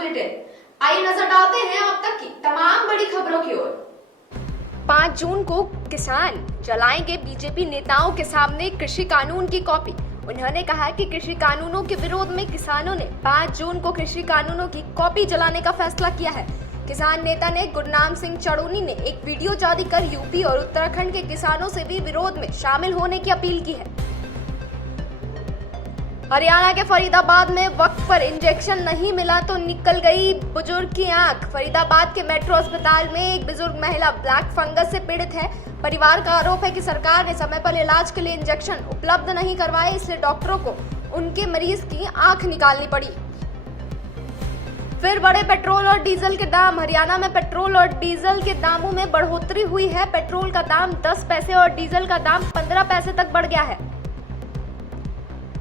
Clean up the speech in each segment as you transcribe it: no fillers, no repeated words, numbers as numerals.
Bulletin. आइए नजर डालते हैं अब तक की तमाम बड़ी खबरों की ओर। 5 जून को किसान जलाएंगे बीजेपी नेताओं के सामने कृषि कानून की कॉपी। उन्होंने कहा कि कृषि कानूनों के विरोध में किसानों ने 5 जून को कृषि कानूनों की कॉपी जलाने का फैसला किया है। किसान नेता ने गुरनाम सिंह चड़ूनी ने एक वीडियो जारी कर यूपी और उत्तराखंड के किसानों से भी विरोध में शामिल होने की अपील की है। हरियाणा के फरीदाबाद में वक्त पर इंजेक्शन नहीं मिला तो निकल गई बुजुर्ग की आंख। फरीदाबाद के मेट्रो अस्पताल में एक बुजुर्ग महिला ब्लैक फंगस से पीड़ित है। परिवार का आरोप है कि सरकार ने समय पर इलाज के लिए इंजेक्शन उपलब्ध नहीं करवाए, इसलिए डॉक्टरों को उनके मरीज की आंख निकालनी पड़ी। फिर बढ़े पेट्रोल और डीजल के दाम। हरियाणा में पेट्रोल और डीजल के दामों में बढ़ोतरी हुई है। पेट्रोल का दाम 10 पैसे और डीजल का दाम 15 पैसे तक बढ़ गया है।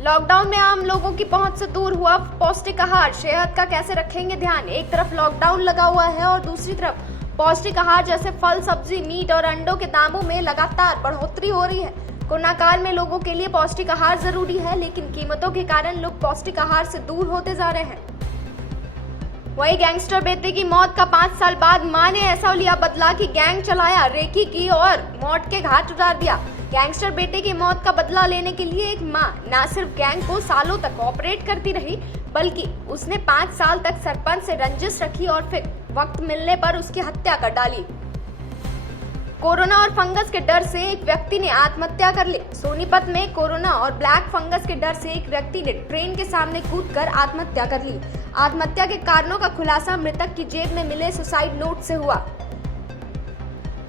लॉकडाउन में आम लोगों की पहुंच से दूर हुआ पौष्टिक आहार। सेहत का कैसे रखेंगे ध्यान। एक तरफ लॉकडाउन लगा हुआ है और दूसरी तरफ पौष्टिक आहार जैसे फल, सब्जी, मीट और अंडों के दामों में लगातार बढ़ोतरी हो रही है। कोरोना काल में लोगों के लिए पौष्टिक आहार जरूरी है, लेकिन कीमतों के कारण लोग पौष्टिक आहार से दूर होते जा रहे हैं। वहीं गैंगस्टर बेटे की मौत का 5 साल बाद मां ने ऐसा लिया बदला कि गैंग चलाया, रेकी की और मौत के घाट उतार दिया। गैंगस्टर बेटे की मौत का बदला लेने के लिए एक मां न सिर्फ गैंग को सालों तक ऑपरेट करती रही, बल्कि उसने 5 साल तक सरपंच से रंजिश रखी और फिर वक्त मिलने पर उसकी हत्या कर डाली। कोरोना और फंगस के डर से एक व्यक्ति ने आत्महत्या कर ली। सोनीपत में कोरोना और ब्लैक फंगस के डर से एक व्यक्ति ने ट्रेन के सामने कूदकर आत्महत्या कर ली। आत्महत्या के कारणों का खुलासा मृतक की जेब में मिले सुसाइड नोट से हुआ।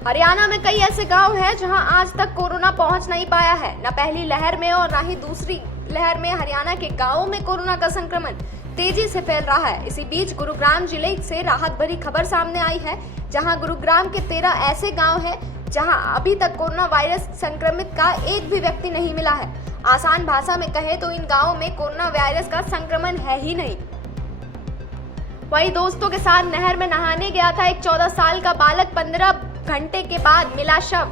हरियाणा में कई ऐसे गांव हैं जहां आज तक कोरोना पहुंच नहीं पाया है। न पहली लहर में और न ही दूसरी लहर में हरियाणा के गांवों में कोरोना का संक्रमण तेजी से फैल रहा है। इसी बीच गुरुग्राम जिले से राहत भरी खबर सामने आई है, जहां गुरुग्राम के 13 ऐसे गांव हैं जहां अभी तक कोरोना वायरस संक्रमित का एक भी व्यक्ति नहीं मिला है। आसान भाषा में कहे तो इन गाँवों में कोरोना वायरस का संक्रमण है ही नहीं। वहीं दोस्तों के साथ नहर में नहाने गया था एक 14 साल का बालक। 15 घंटे के बाद मिला शव।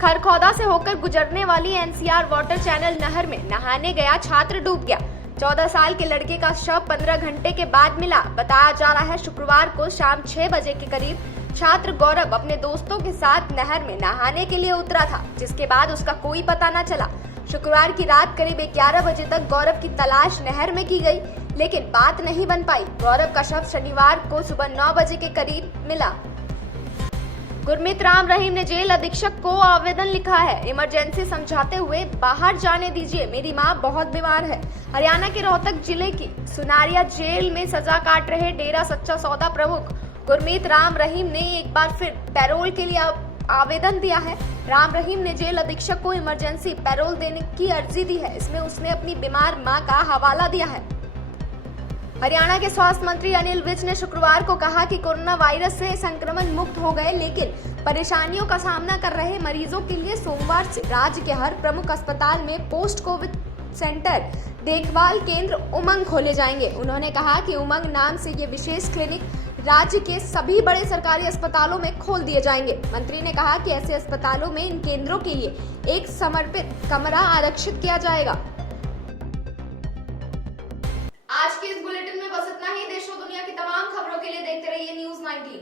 खरखौदा से होकर गुजरने वाली एनसीआर वाटर चैनल नहर में नहाने गया छात्र डूब गया। 14 साल के लड़के का शव 15 घंटे के बाद मिला। बताया जा रहा है शुक्रवार को शाम 6 बजे के करीब छात्र गौरव अपने दोस्तों के साथ नहर में नहाने के लिए उतरा था, जिसके बाद उसका कोई पता न चला। शुक्रवार की रात करीब 11 बजे तक गौरव की तलाश नहर में की गई, लेकिन बात नहीं बन पाई। गौरव का शव शनिवार को सुबह 9 बजे के करीब मिला। गुरमीत राम रहीम ने जेल अधीक्षक को आवेदन लिखा है। इमरजेंसी समझाते हुए बाहर जाने दीजिए, मेरी मां बहुत बीमार है। हरियाणा के रोहतक जिले की सुनारिया जेल में सजा काट रहे डेरा सच्चा सौदा प्रमुख गुरमीत राम रहीम ने एक बार फिर पैरोल के लिए आवेदन दिया है। राम रहीम ने जेल अधीक्षक को इमरजेंसी पैरोल देने की अर्जी दी है। इसमें उसने अपनी बीमार मां का हवाला दिया है। हरियाणा के स्वास्थ्य मंत्री अनिल विज ने शुक्रवार को कहा कि कोरोना वायरस से संक्रमण मुक्त हो गए, लेकिन परेशानियों का सामना कर रहे मरीजों के लिए सोमवार से राज्य के हर प्रमुख अस्पताल में पोस्ट कोविड सेंटर देखभाल केंद्र उमंग खोले जाएंगे। उन्होंने कहा कि उमंग नाम से ये विशेष क्लिनिक राज्य के सभी बड़े सरकारी अस्पतालों में खोल दिए जाएंगे। मंत्री ने कहा कि ऐसे अस्पतालों में इन केंद्रों के लिए एक समर्पित कमरा आरक्षित किया जाएगा। आज के इस बुलेटिन में बस इतना ही। देश और दुनिया की तमाम खबरों के लिए देखते रहिए न्यूज़ 19।